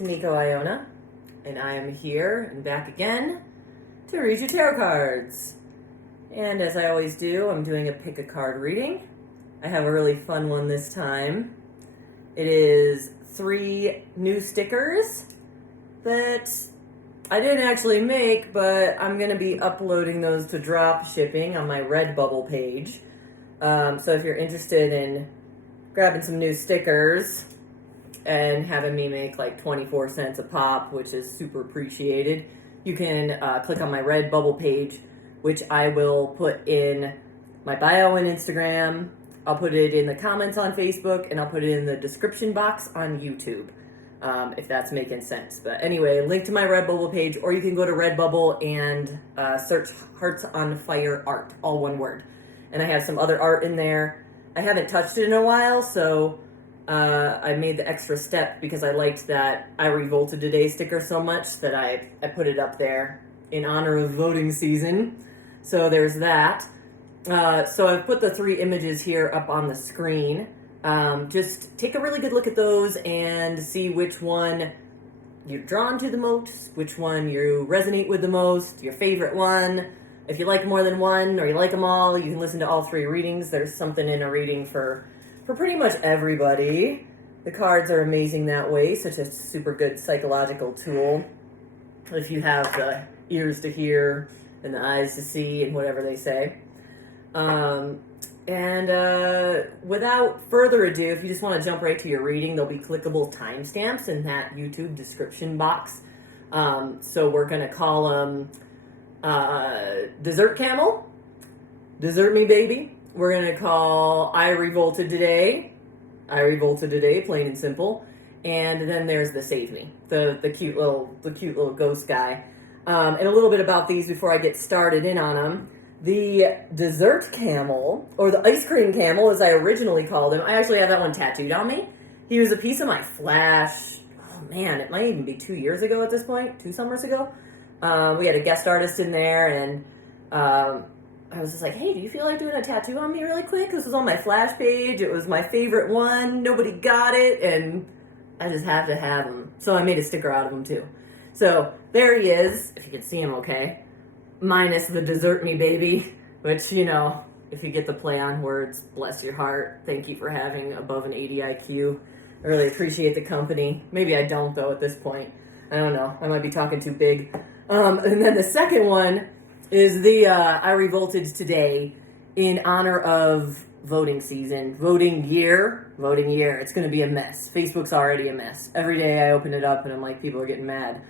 name's Nico Iona, and I am here and back again to read your tarot cards. And as I always do, I'm doing a pick a card reading. I have a really fun one this time. It is 3 new stickers that I didn't actually make, but I'm going to be uploading those to drop shipping on my Redbubble page. So if you're interested in grabbing some new stickers and having me make like 24 cents a pop, which is super appreciated, you can click on my Redbubble page, which I will put in my bio on Instagram. I'll put it in the comments on Facebook, and I'll put it in the description box on YouTube, if that's making sense. But anyway, link to my Redbubble page, or you can go to Redbubble and search Hearts on Fire Art, all one word. And I have some other art in there. I haven't touched it in a while, so I made the extra step because I liked that I Revolted Today sticker so much that I put it up there in honor of voting season. So there's that. So I've put the 3 images here up on the screen. Just take a really good look at those and see which one you're drawn to the most, which one you resonate with the most, your favorite one. If you like more than one or you like them all, you can listen to all 3 readings. There's something in a reading for pretty much everybody. The cards are amazing that way, such a super good psychological tool. If you have the ears to hear and the eyes to see and whatever they say. Without further ado, if you just want to jump right to your reading, there'll be clickable timestamps in that YouTube description box. So we're going to call them Dessert Camel, Dessert Me Baby. We're going to call I Revolted Today, plain and simple. And then there's the Save Me, the cute little ghost guy. And a little bit about these before I get started in on them. The Dessert Camel, or the Ice Cream Camel as I originally called him, I actually have that one tattooed on me. He was a piece of my Flash, oh man, it might even be 2 years ago at this point, 2 summers ago. We had a guest artist in there, and I was just like, hey, do you feel like doing a tattoo on me really quick? This was on my Flash page. It was my favorite one. Nobody got it, and I just have to have him. So I made a sticker out of him, too. So there he is, if you can see him okay. Minus the Dessert Me Baby, which, you know, if you get the play on words, bless your heart. Thank you for having above an 80 IQ. I really appreciate the company. Maybe I don't, though, at this point. I don't know. I might be talking too big. And then the second one is the I Revolted Today in honor of voting season. Voting year. It's going to be a mess. Facebook's already a mess. Every day I open it up and I'm like, people are getting mad.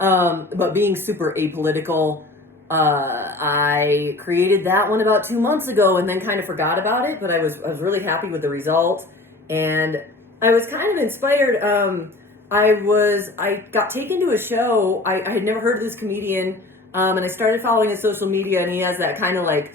But being super apolitical, I created that one about 2 months ago and then kind of forgot about it, but I was really happy with the result. And I was kind of inspired. I got taken to a show. I had never heard of this comedian, and I started following his social media, and he has that kind of like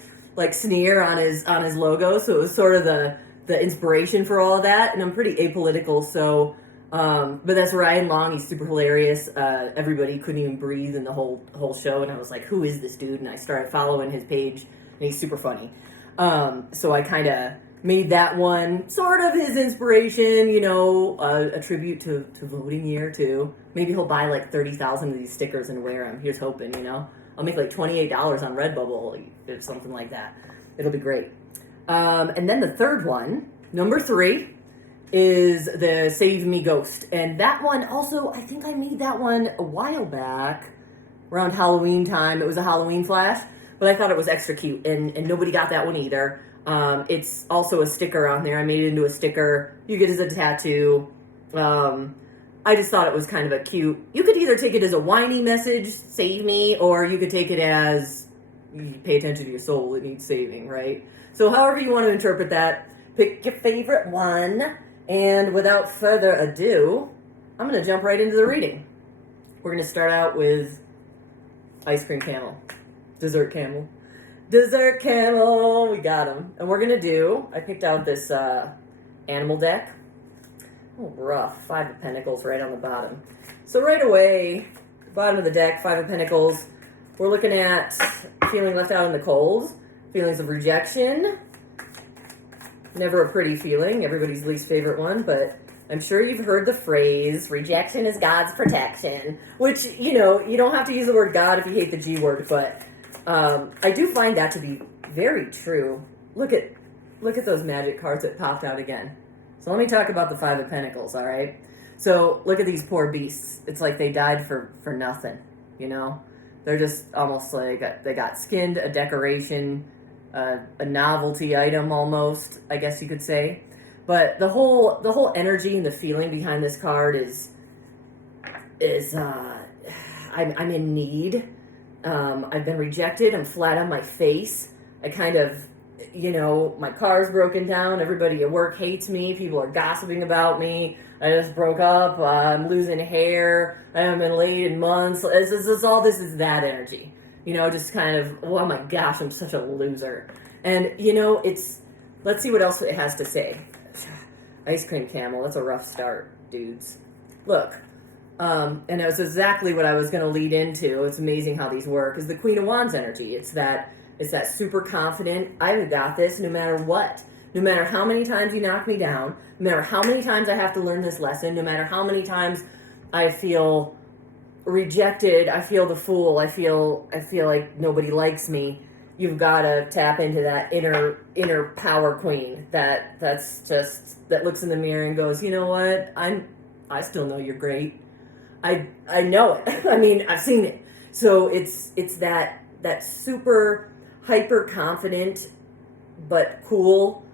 sneer on his logo. So it was sort of the inspiration for all of that. And I'm pretty apolitical, so but that's Ryan Long. He's super hilarious. Everybody couldn't even breathe in the whole show, and I was like, who is this dude? And I started following his page, and he's super funny. So I kind of made that one sort of his inspiration, you know, a tribute to voting year too. Maybe he'll buy like 30,000 of these stickers and wear them. Here's hoping, you know. I'll make like $28 on Redbubble or something like that. It'll be great. And then the third one, number 3, is the Save Me Ghost. And that one also, I think I made that one a while back, around Halloween time. It was a Halloween flash, but I thought it was extra cute, and nobody got that one either. It's also a sticker on there. I made it into a sticker. You get it as a tattoo. I just thought it was kind of a cute. You could either take it as a whiny message, save me, or you could take it as, you pay attention to your soul, it needs saving, right? So however you want to interpret that, pick your favorite one. And without further ado, I'm going to jump right into the reading. We're going to start out with Ice Cream Camel. Dessert Camel. Dessert Camel, we got him. And we're going to do, I picked out this animal deck. Oh, rough. 5 of Pentacles right on the bottom. So right away, bottom of the deck, 5 of Pentacles, we're looking at feeling left out in the cold, feelings of rejection. Never a pretty feeling, everybody's least favorite one, but I'm sure you've heard the phrase, rejection is God's protection, which, you know, you don't have to use the word God if you hate the G word, but I do find that to be very true. Look at those magic cards that popped out again. So let me talk about the Five of Pentacles, all right? So look at these poor beasts. It's like they died for nothing, you know? They're just almost like they got skinned, a decoration, a novelty item almost, I guess you could say. But the whole energy and the feeling behind this card is I'm in need. I've been rejected. I'm flat on my face. I kind of, you know, my car's broken down. Everybody at work hates me. People are gossiping about me. I just broke up. I'm losing hair. I haven't been laid in months. This is that energy. You know, just kind of, oh my gosh, I'm such a loser. And, you know, let's see what else it has to say. Ice cream camel, that's a rough start, dudes. Look, and that was exactly what I was going to lead into. It's amazing how these work, is the Queen of Wands energy. It's that super confident, I've got this no matter what. No matter how many times you knock me down, no matter how many times I have to learn this lesson, no matter how many times I feel rejected, I feel the fool, I feel like nobody likes me. You've got to tap into that inner power queen that looks in the mirror and goes, you know what? I still know you're great. I know it. I mean, I've seen it. So it's that super hyper confident but cool.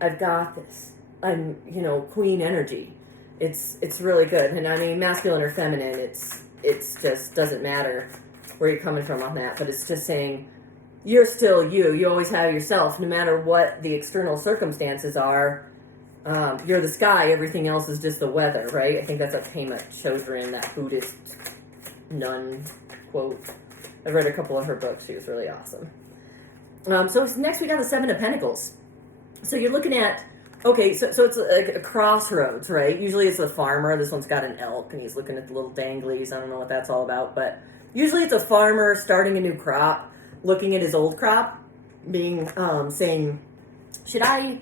I've got this. I'm, you know, queen energy. It's really good. And I mean, masculine or feminine, it's just doesn't matter where you're coming from on that, but it's just saying you're still you. You always have yourself, no matter what the external circumstances are. You're the sky. Everything else is just the weather, right? I think that's what Camel Chodron, that Buddhist nun quote. I've read a couple of her books. She was really awesome. So next we got the Seven of Pentacles. So you're looking at, okay, so it's like a crossroads, right? Usually it's a farmer. This one's got an elk, and he's looking at the little danglies. I don't know what that's all about, but usually it's a farmer starting a new crop, looking at his old crop, being saying, should I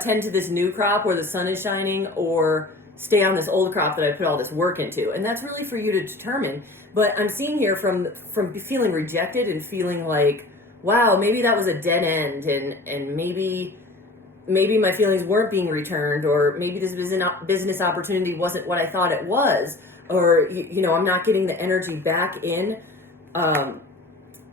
tend to this new crop where the sun is shining, or stay on this old crop that I put all this work into? And that's really for you to determine. But I'm seeing here from feeling rejected and feeling like, wow, maybe that was a dead end, and maybe my feelings weren't being returned, or maybe this business opportunity wasn't what I thought it was, or you know, I'm not getting the energy back in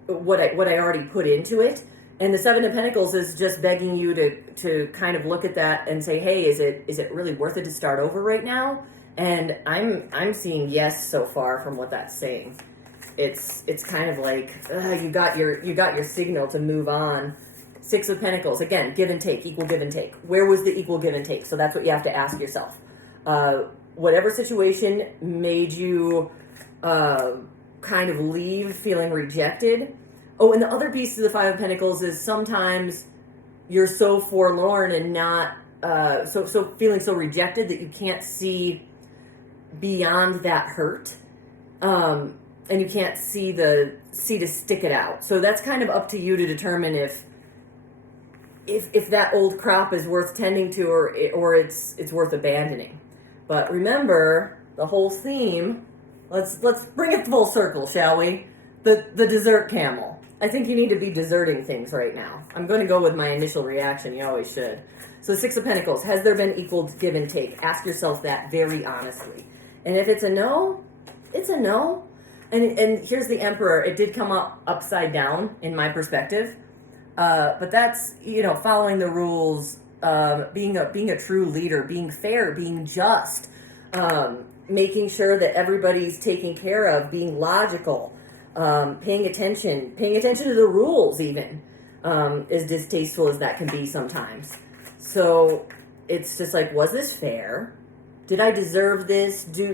what I already put into it. And the Seven of Pentacles is just begging you to kind of look at that and say, hey, is it really worth it to start over right now? And I'm seeing yes so far from what that's saying. It's kind of like you got your signal to move on. Six of Pentacles, again, give and take, equal give and take. Where was the equal give and take? So that's what you have to ask yourself. Whatever situation made you kind of leave feeling rejected. Oh, and the other piece of the Five of Pentacles is sometimes you're so forlorn and not so feeling so rejected that you can't see beyond that hurt. And you can't see to stick it out. So that's kind of up to you to determine if that old crop is worth tending to, or it's worth abandoning. But remember the whole theme. Let's bring it full circle, shall we? The dessert camel. I think you need to be deserting things right now. I'm going to go with my initial reaction. You always should. So Six of Pentacles. Has there been equal give and take? Ask yourself that very honestly. And if it's a no, it's a no. And here's the Emperor. It did come up upside down in my perspective. But that's, you know, following the rules, being a true leader, being fair, being just, making sure that everybody's taken care of, being logical, paying attention to the rules even, as distasteful as that can be sometimes. So it's just like, was this fair? Did I deserve this? Do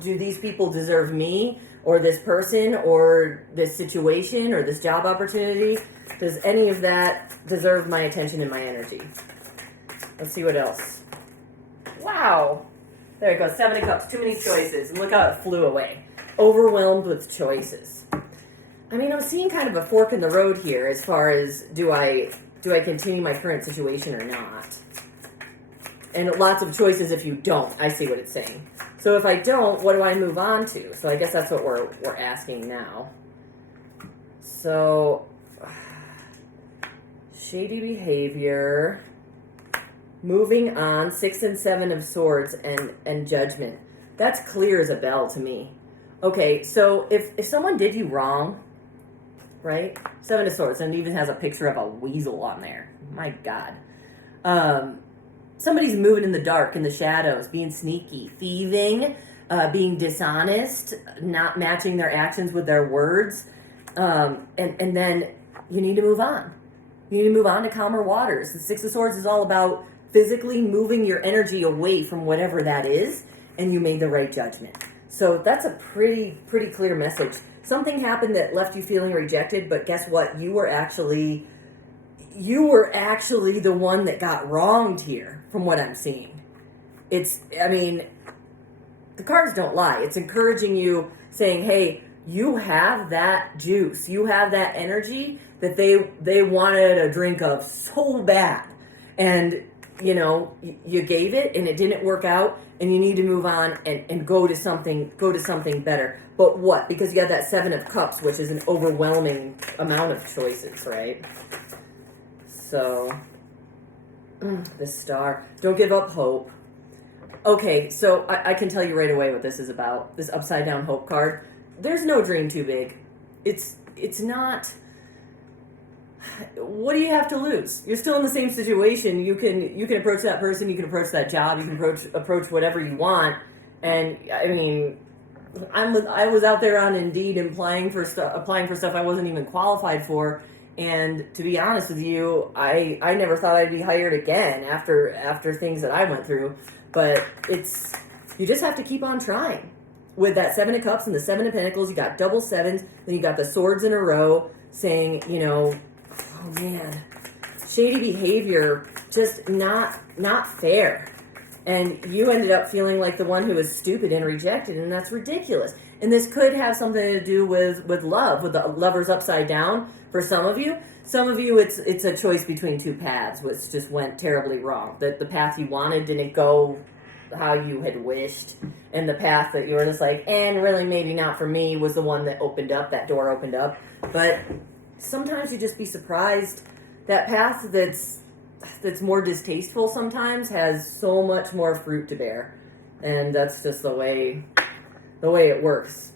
these people deserve me, or this person, or this situation, or this job opportunity? Does any of that deserve my attention and my energy? Let's see what else. Wow. There it goes. Seven of Cups. Too many choices. And look how it flew away. Overwhelmed with choices. I mean, I'm seeing kind of a fork in the road here as far as do I continue my current situation or not? And lots of choices if you don't. I see what it's saying. So if I don't, what do I move on to? So I guess that's what we're asking now. So, shady behavior. Moving on, 6 and 7 of Swords and Judgment. That's clear as a bell to me. Okay, so if someone did you wrong, right? 7 of Swords, and it even has a picture of a weasel on there. My God. Somebody's moving in the dark, in the shadows, being sneaky, thieving, being dishonest, not matching their actions with their words. And then you need to move on. You need to move on to calmer waters. The 6 of Swords is all about physically moving your energy away from whatever that is, and you made the right judgment. So that's a pretty clear message. Something happened that left you feeling rejected, but guess what? You were actually the one that got wronged here, from what I'm seeing. The cards don't lie. It's encouraging you, saying, hey, you have that juice. You have that energy that they wanted a drink of so bad. And you gave it and it didn't work out, and you need to move on and go to something better. But what? Because you got that 7 of Cups, which is an overwhelming amount of choices, right? So, the Star. Don't give up hope. Okay, so I can tell you right away what this is about. This upside down hope card. There's no dream too big. It's not. What do you have to lose? You're still in the same situation. You can approach that person. You can approach that job. You can approach whatever you want. And I was out there on Indeed applying for stuff I wasn't even qualified for. And to be honest with you, I never thought I'd be hired again after things that I went through. But you just have to keep on trying. With that 7 of Cups and the 7 of Pentacles, you got double 7s. Then you got the Swords in a row, saying, oh man, shady behavior, just not fair. And you ended up feeling like the one who was stupid and rejected, and that's ridiculous. And this could have something to do with love, with the Lovers upside down for some of you. Some of you, it's a choice between two paths, which just went terribly wrong. That the path you wanted didn't go how you had wished, and the path that you were just like, and really maybe not for me, was the one that door opened up. But sometimes you just be surprised. That path that's more distasteful sometimes has so much more fruit to bear. And that's just the way it works.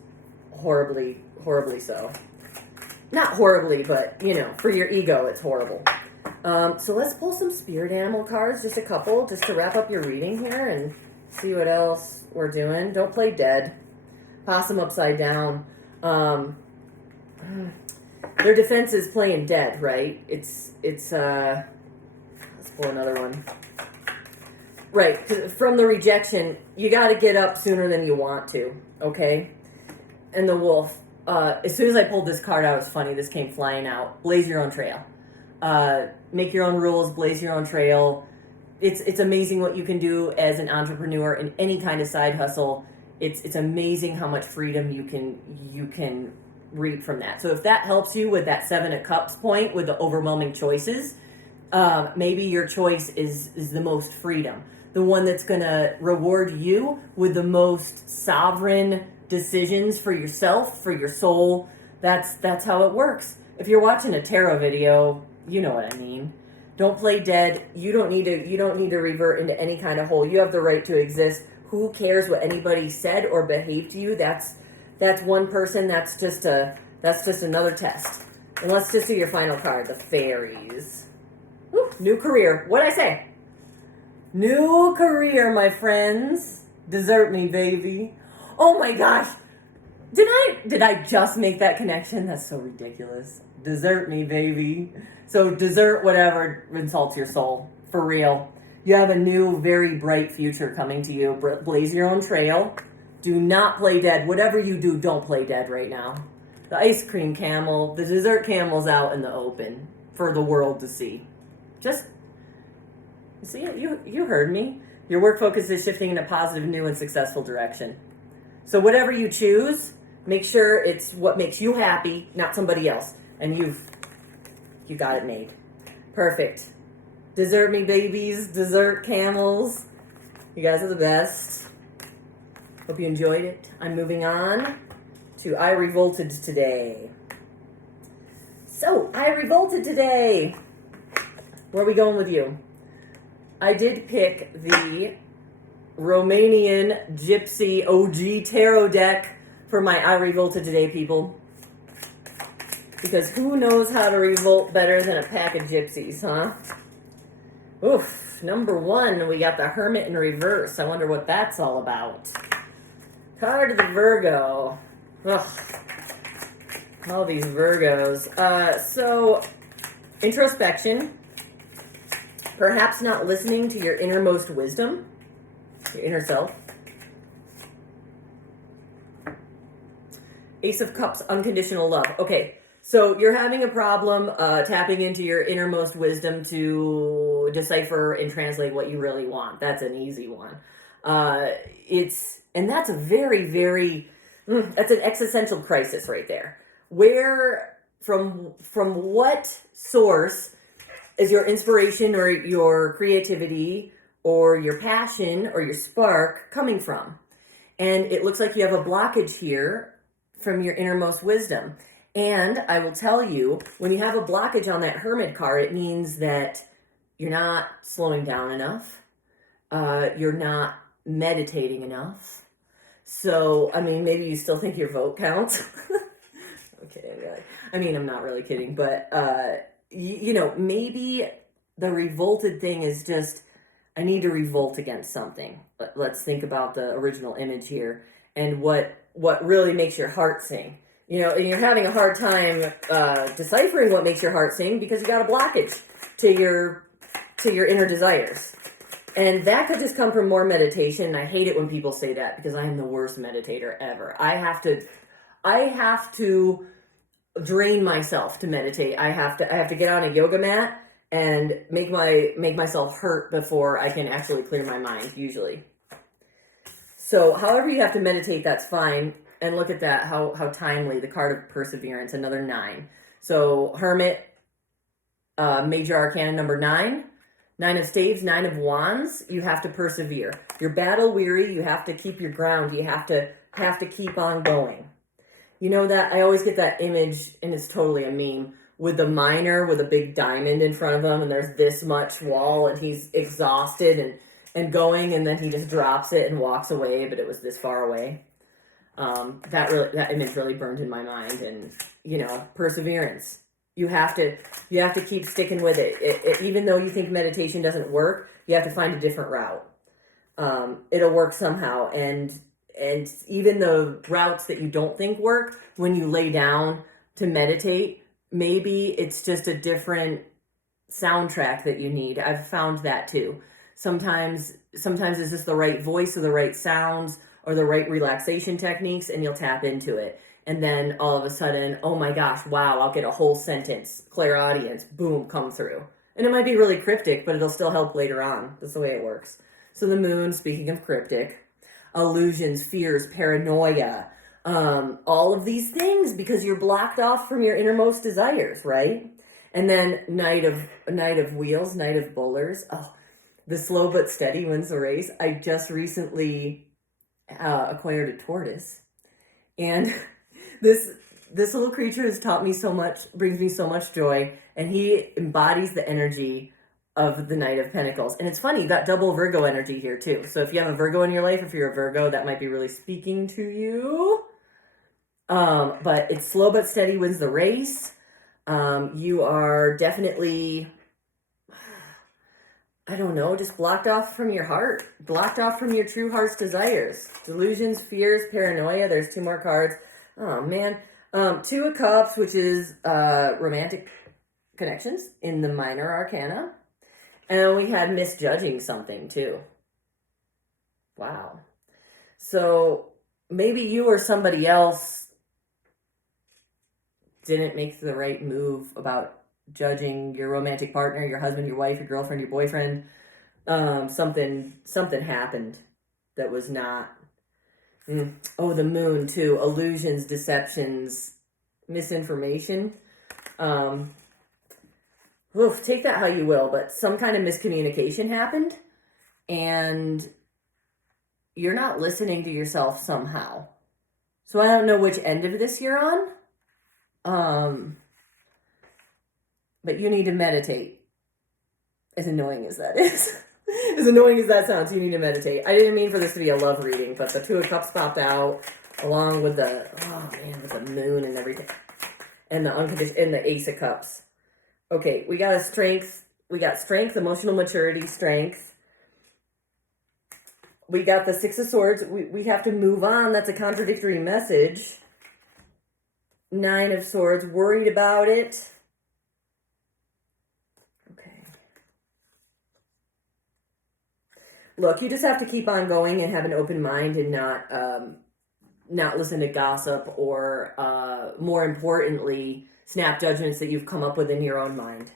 Horribly so. Not horribly, but, for your ego, it's horrible. So let's pull some spirit animal cards, just a couple, just to wrap up your reading here and see what else we're doing. Don't play dead. Possum upside down. Their defense is playing dead, right? It's let's pull another one. Right, 'cause from the rejection, you got to get up sooner than you want to, okay? And the Wolf, as soon as I pulled this card out, it was funny, this came flying out. Blaze your own trail. Make your own rules, blaze your own trail. It's amazing what you can do as an entrepreneur in any kind of side hustle. It's amazing how much freedom you can reap from that. So if that helps you with that 7 of Cups point, with the overwhelming choices, maybe your choice is the most freedom. The one that's going to reward you with the most sovereign decisions for yourself, for your soul. That's how it works. If you're watching a tarot video, you know what I mean. Don't play dead. You don't need to revert into any kind of hole. You have the right to exist. Who cares what anybody said or behaved to you? That's one person. That's just another test. And let's just do your final card, the Fairies. Woo, new career. What'd I say? New career, my friends. Desert me, baby. Oh my gosh. Did I just make that connection? That's so ridiculous. Desert me, baby. So desert whatever insults your soul. For real. You have a new, very bright future coming to you. Blaze your own trail. Do not play dead. Whatever you do, don't play dead right now. The ice cream camel, the dessert camel's out in the open for the world to see. Just, see, you heard me. Your work focus is shifting in a positive, new, and successful direction. So whatever you choose, make sure it's what makes you happy, not somebody else. And you got it made. Perfect. Dessert me babies, dessert camels. You guys are the best. Hope you enjoyed it. I'm moving on to I Revolted Today. So, I Revolted Today. Where are we going with you? I did pick the Romanian Gypsy OG Tarot deck for my I Revolted Today people. Because who knows how to revolt better than a pack of gypsies, huh? Oof, number 1, we got the Hermit in reverse. I wonder what that's all about. Card of the Virgo. Ugh. All these Virgos. So, introspection. Perhaps not listening to your innermost wisdom. Your inner self. Ace of Cups, unconditional love. Okay, so you're having a problem tapping into your innermost wisdom to decipher and translate what you really want. That's an easy one. And that's a very, very, that's an existential crisis right there. Where, from what source is your inspiration or your creativity or your passion or your spark coming from? And it looks like you have a blockage here from your innermost wisdom. And I will tell you, when you have a blockage on that Hermit card, it means that you're not slowing down enough. You're not meditating enough. So, I mean, maybe you still think your vote counts. Okay, I mean, I'm not really kidding, but, you know, maybe the revolted thing is just, I need to revolt against something. Let's think about the original image here and what really makes your heart sing. You know, and you're having a hard time deciphering what makes your heart sing because you got a blockage to your inner desires. And that could just come from more meditation. I hate it when people say that because I am the worst meditator ever. I have to drain myself to meditate. I have to get on a yoga mat and make myself hurt before I can actually clear my mind, usually. So however you have to meditate, that's fine. And look at that, how timely, the card of perseverance, another 9. So Hermit, major arcana number 9. 9 of staves, 9 of wands, you have to persevere. You're battle weary, you have to keep your ground, you have to keep on going. You know that, I always get that image, and it's totally a meme, with the miner with a big diamond in front of him, and there's this much wall, and he's exhausted and going, and then he just drops it and walks away, but it was this far away. That image really burned in my mind, and, you know, perseverance. You have to keep sticking with it. Even though you think meditation doesn't work, you have to find a different route. It'll work somehow. And even the routes that you don't think work, when you lay down to meditate, maybe it's just a different soundtrack that you need. I've found that too. Sometimes it's just the right voice or the right sounds or the right relaxation techniques, and you'll tap into it. And then all of a sudden, oh my gosh, wow, I'll get a whole sentence, clairaudience, boom, come through. And it might be really cryptic, but it'll still help later on. That's the way it works. So the moon, speaking of cryptic, illusions, fears, paranoia, all of these things because you're blocked off from your innermost desires, right? And then Knight of Wheels, Knight of Bowlers. Oh, the slow but steady wins the race. I just recently acquired a tortoise. And this little creature has taught me so much, brings me so much joy, and he embodies the energy of the Knight of Pentacles. And it's funny, you got double Virgo energy here too. So if you have a Virgo in your life, if you're a Virgo, that might be really speaking to you. But it's slow but steady wins the race. You are definitely, I don't know, just blocked off from your heart, blocked off from your true heart's desires. Delusions, fears, paranoia. There's 2 more cards. Oh, man. 2 of Cups, which is romantic connections in the minor arcana. And we had misjudging something, too. Wow. So maybe you or somebody else didn't make the right move about judging your romantic partner, your husband, your wife, your girlfriend, your boyfriend. Something happened that was not... Oh, the moon, too. Illusions, deceptions, misinformation. oof, take that how you will, but some kind of miscommunication happened and you're not listening to yourself somehow. So I don't know which end of this you're on, but you need to meditate. As annoying as that is. As annoying as that sounds, you need to meditate. I didn't mean for this to be a love reading, but the Two of Cups popped out along with with the moon and everything. And the Ace of Cups. Okay, we got strength, emotional maturity, strength. We got the Six of Swords. We have to move on. That's a contradictory message. Nine of Swords, worried about it. Okay. Look, you just have to keep on going and have an open mind and not listen to gossip or, more importantly, snap judgments that you've come up with in your own mind.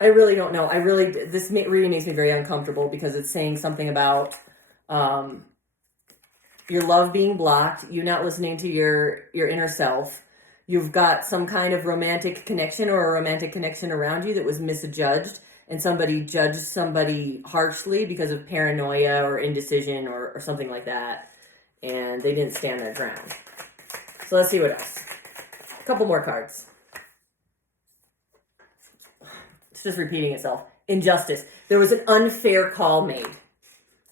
I really don't know. This reading makes me very uncomfortable because it's saying something about your love being blocked, you not listening to your inner self. You've got some kind of romantic connection or a romantic connection around you that was misjudged, and somebody judged somebody harshly because of paranoia or indecision or something like that, and they didn't stand their ground. So let's see what else. A couple more cards. It's just repeating itself. Injustice. There was an unfair call made,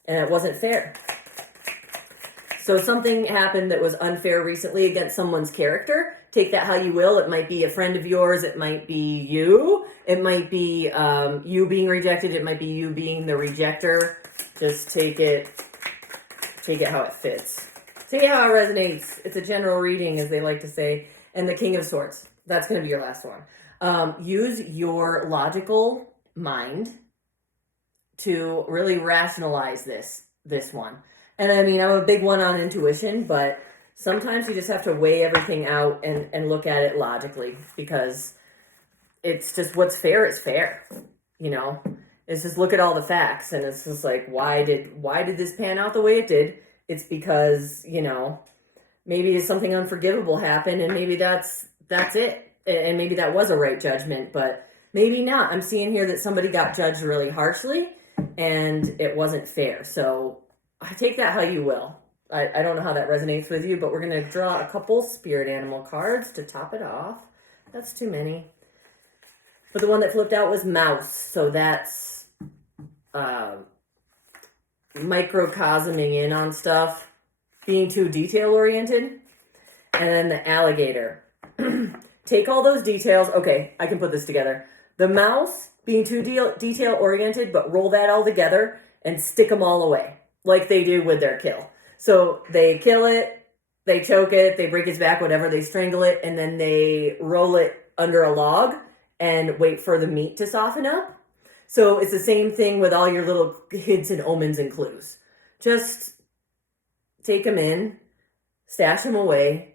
and it wasn't fair. So something happened that was unfair recently against someone's character. Take that how you will. It might be a friend of yours. It might be you. It might be you being rejected. It might be you being the rejecter. Just take it how it fits. Take it how it resonates. It's a general reading, as they like to say. And the King of Swords. That's going to be your last one. Use your logical mind to really rationalize this one. And I mean, I'm a big one on intuition, but sometimes you just have to weigh everything out and look at it logically, because it's just what's fair is fair, you know? It's just look at all the facts, and it's just like, why did this pan out the way it did? It's because, you know, maybe something unforgivable happened, and maybe that's it. And maybe that was a right judgment, but maybe not. I'm seeing here that somebody got judged really harshly, and it wasn't fair. So I take that how you will. I don't know how that resonates with you, but we're going to draw a couple spirit animal cards to top it off. That's too many. But the one that flipped out was mouse. So that's microcosming in on stuff, being too detail-oriented. And then the alligator. Take all those details. Okay, I can put this together. The mouse, being too detail-oriented, but roll that all together and stick them all away, like they do with their kill. So they kill it, they choke it, they break its back, whatever, they strangle it, and then they roll it under a log and wait for the meat to soften up. So it's the same thing with all your little hints and omens and clues. Just take them in, stash them away,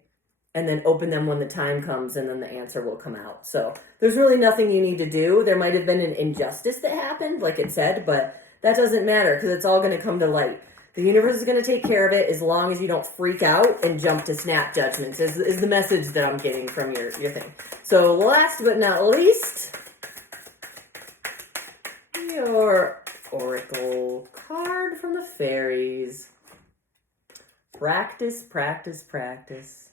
and then open them when the time comes, and then the answer will come out. So there's really nothing you need to do. There might have been an injustice that happened, like it said, but that doesn't matter because it's all going to come to light. The universe is going to take care of it as long as you don't freak out and jump to snap judgments, is the message that I'm getting from your thing. So last but not least, your oracle card from the fairies. Practice, practice, practice.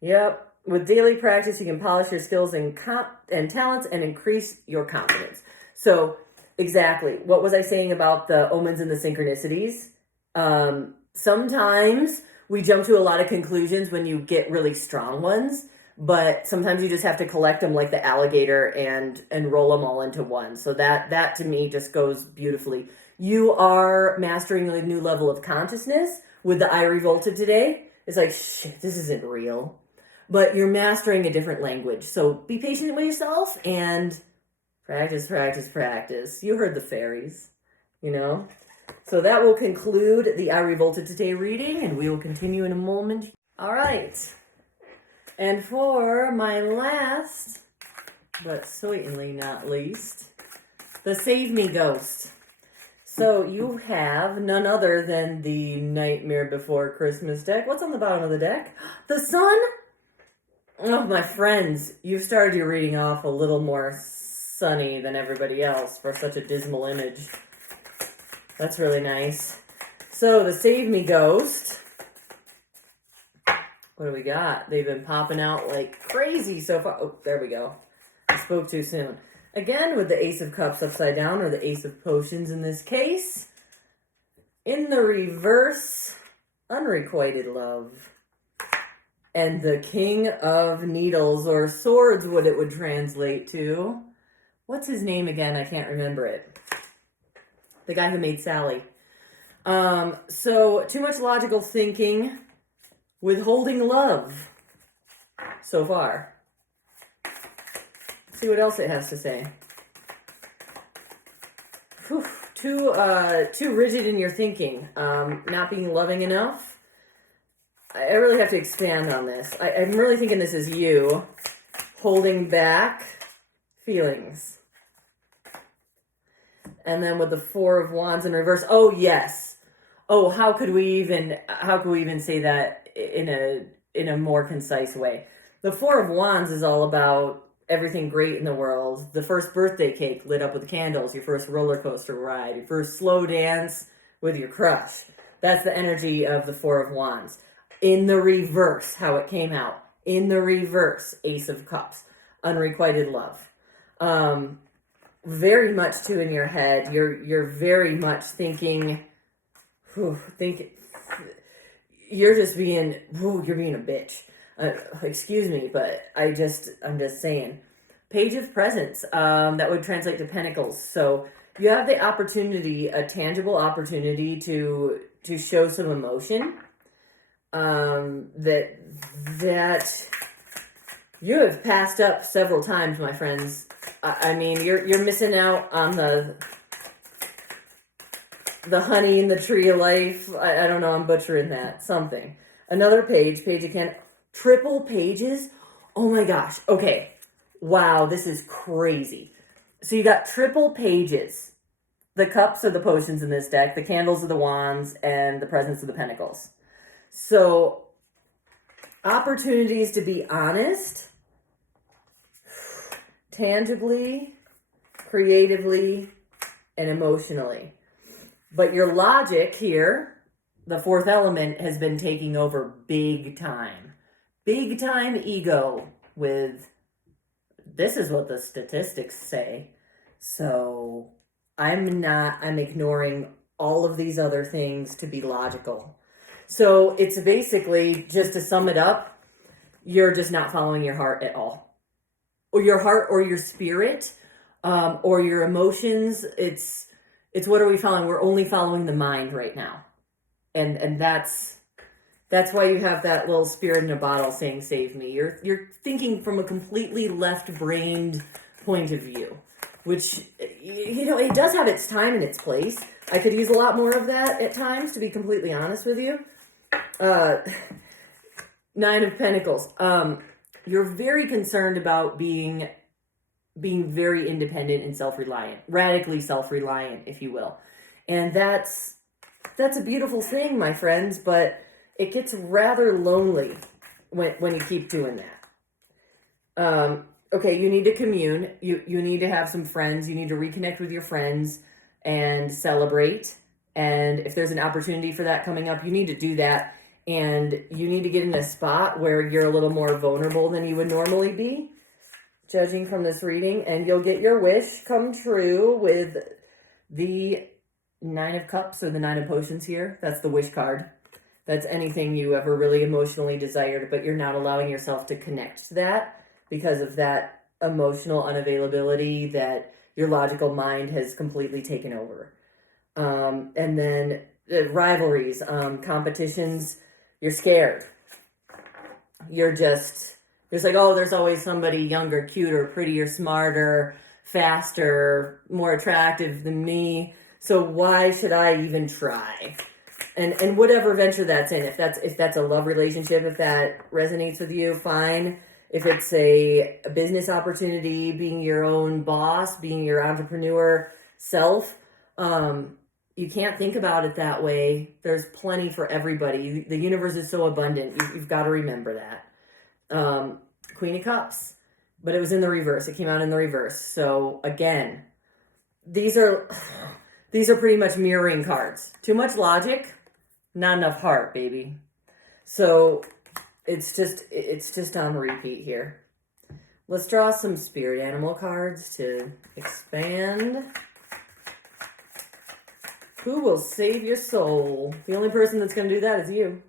Yep. With daily practice, you can polish your skills and talents and increase your confidence. So exactly. What was I saying about the omens and the synchronicities? Sometimes we jump to a lot of conclusions when you get really strong ones, but sometimes you just have to collect them like the alligator and roll them all into one. So that to me just goes beautifully. You are mastering a new level of consciousness with the I Revolted Today. It's like, shit, this isn't real. But you're mastering a different language. So be patient with yourself and practice, practice, practice. You heard the fairies, you know? So that will conclude the I Revolted Today reading, and we will continue in a moment. All right. And for my last, but certainly not least, the Save Me Ghost. So you have none other than the Nightmare Before Christmas deck. What's on the bottom of the deck? The sun? Oh, my friends, you've started your reading off a little more sunny than everybody else for such a dismal image. That's really nice. So, the Save Me Ghost. What do we got? They've been popping out like crazy so far. Oh, there we go. I spoke too soon. Again, with the Ace of Cups upside down, or the Ace of Potions in this case. In the reverse, unrequited love. And the King of Needles, or Swords, what it would translate to. What's his name again? I can't remember it. The guy who made Sally. So, too much logical thinking, withholding love, so far. Let's see what else it has to say. Whew, too rigid in your thinking, not being loving enough. I really have to expand on this. I'm really thinking this is you holding back feelings. And then with the Four of Wands in reverse, oh yes. Oh, how could we even say that in a more concise way? The Four of Wands is all about everything great in the world. The first birthday cake lit up with candles, your first roller coaster ride, your first slow dance with your crush. That's the energy of the Four of Wands. In the reverse, how it came out. In the reverse, Ace of Cups. Unrequited love. Very much too in your head. You're very much thinking, you're just being, you're being a bitch. Excuse me, but I'm just saying. Page of Presents, that would translate to Pentacles. So you have the opportunity, a tangible opportunity to show some emotion. That you have passed up several times, my friends. I mean, you're missing out on the honey in the tree of life. I don't know, I'm butchering that. Something. Another page again. Triple pages? Oh my gosh. Okay. Wow, this is crazy. So you got triple pages. The cups are the potions in this deck, the candles are the wands, and the presence of the pentacles. So, opportunities to be honest, tangibly, creatively, and emotionally. But your logic here, the fourth element, has been taking over big time. Big time ego with, this is what the statistics say. So, I'm ignoring all of these other things to be logical. So it's basically, just to sum it up, you're just not following your heart at all. Or your heart or your spirit, or your emotions. It's what are we following? We're only following the mind right now. And that's why you have that little spirit in a bottle saying, save me. You're thinking from a completely left-brained point of view, which, it does have its time and its place. I could use a lot more of that at times, to be completely honest with you. Nine of Pentacles. You're very concerned about being very independent and self-reliant, radically self-reliant, if you will. And that's a beautiful thing, my friends, but it gets rather lonely when you keep doing that. Okay, you need to commune. You need to have some friends. You need to reconnect with your friends and celebrate. And if there's an opportunity for that coming up, you need to do that. And you need to get in a spot where you're a little more vulnerable than you would normally be, judging from this reading. And you'll get your wish come true with the Nine of Cups, or the Nine of Potions here. That's the wish card. That's anything you ever really emotionally desired, but you're not allowing yourself to connect to that because of that emotional unavailability that your logical mind has completely taken over. And then rivalries, competitions, you're scared. You're just like, oh, there's always somebody younger, cuter, prettier, smarter, faster, more attractive than me. So why should I even try? And whatever venture that's in, if that's a love relationship, if that resonates with you, fine. If it's a business opportunity, being your own boss, being your entrepreneur self, you can't think about it that way. There's plenty for everybody. The universe is so abundant. You've got to remember that. Queen of Cups, but it was in the reverse. It came out in the reverse. So again, these are pretty much mirroring cards. Too much logic, not enough heart, baby. So it's just on repeat here. Let's draw some spirit animal cards to expand. Who will save your soul? The only person that's going to do that is you.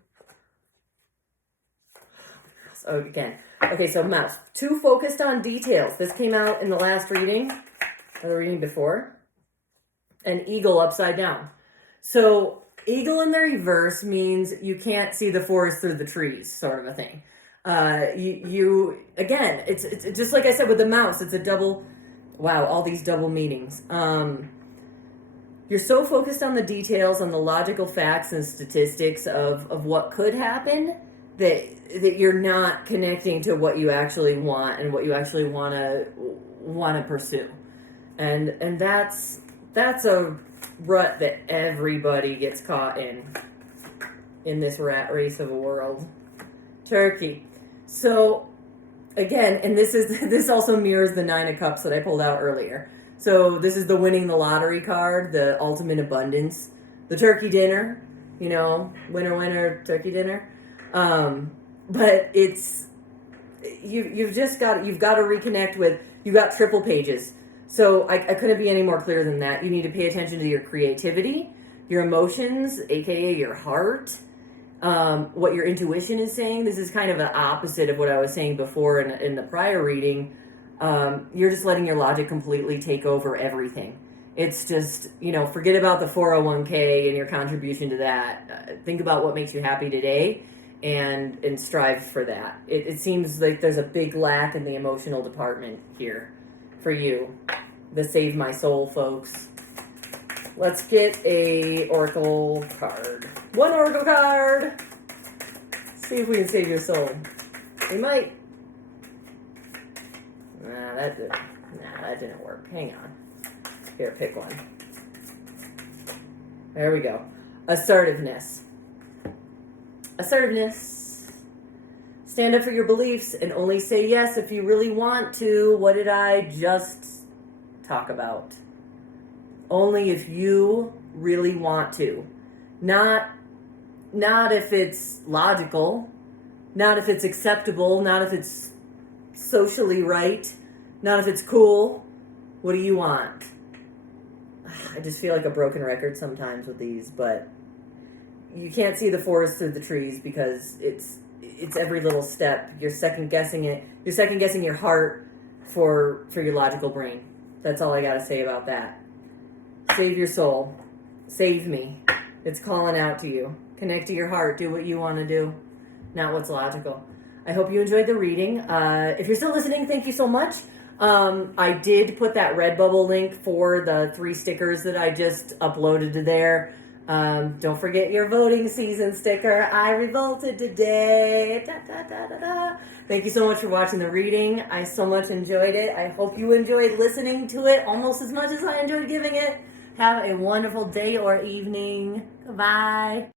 So again, okay, so mouse. Too focused on details. This came out in the last reading, or the reading before. An eagle upside down. So eagle in the reverse means you can't see the forest through the trees, sort of a thing. Again, it's just like I said with the mouse. It's a double. Wow, all these double meanings. You're so focused on the details, on the logical facts and statistics of what could happen that you're not connecting to what you actually want and what you actually want to pursue, and that's a rut that everybody gets caught in this rat race of a world. Turkey. So again, and this also mirrors the 9 of Cups that I pulled out earlier. So this is the winning the lottery card, the ultimate abundance, the turkey dinner, winner, winner, turkey dinner. But it's, you've got to reconnect with, you've got triple pages. So I couldn't be any more clear than that. You need to pay attention to your creativity, your emotions, aka your heart, what your intuition is saying. This is kind of an opposite of what I was saying before in the prior reading. You're just letting your logic completely take over everything. It's just, forget about the 401k and your contribution to that. Think about what makes you happy today and strive for that. It seems like there's a big lack in the emotional department here for you. The Save My Soul folks. Let's get a oracle card. One oracle card! See if we can save your soul. We might. That didn't work. Hang on. Here, pick one. There we go. Assertiveness. Assertiveness. Stand up for your beliefs and only say yes if you really want to. What did I just talk about? Only if you really want to. Not if it's logical. Not if it's acceptable. Not if it's socially right. Not if it's cool. What do you want? I just feel like a broken record sometimes with these, but you can't see the forest through the trees because it's every little step. You're second guessing it. You're second guessing your heart for your logical brain. That's all I gotta say about that. Save your soul. Save me. It's calling out to you. Connect to your heart. Do what you want to do, not what's logical. I hope you enjoyed the reading. If you're still listening, thank you so much. I did put that Redbubble link for the 3 stickers that I just uploaded to there. Don't forget your voting season sticker. I revolted today. Da, da, da, da, da. Thank you so much for watching the reading. I so much enjoyed it. I hope you enjoyed listening to it almost as much as I enjoyed giving it. Have a wonderful day or evening. Goodbye.